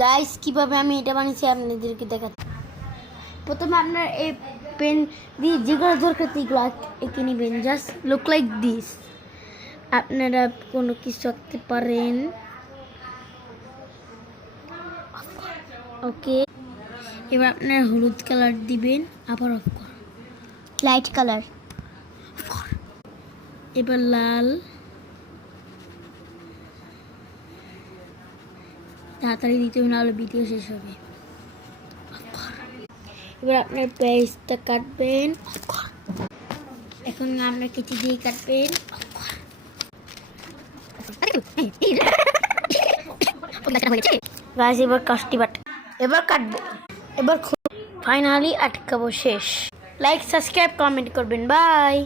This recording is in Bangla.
গাইস কিভাবে আমি এটা বানিয়েছি আপনাদেরকে দেখাচ্ছি। প্রথমে আপনার এই পেন দিয়ে যেগুলো দরকার সেগুলো এঁকে নেবেন। Just look like this. আপনারা কোনো কিছু আঁকতে পারেন। ওকে, এবার আপনার হলুদ কালার দিবেন, আবার অফ কর, লাইট কালার। এবার লাল, তাড়াতাড়ি দিতে হবে নাহলে ভিডিও শেষ হবে। এবার আপনার পেজটা কাটবেন, এখন আপনার কেচি দিয়ে কাটবেন। গাইস এবার কাস্টি বাট, এবার কাটবো, এবার ফাইনালি আটকাবো, শেষ। লাইক সাবস্ক্রাইব কমেন্ট করবেন, বাই।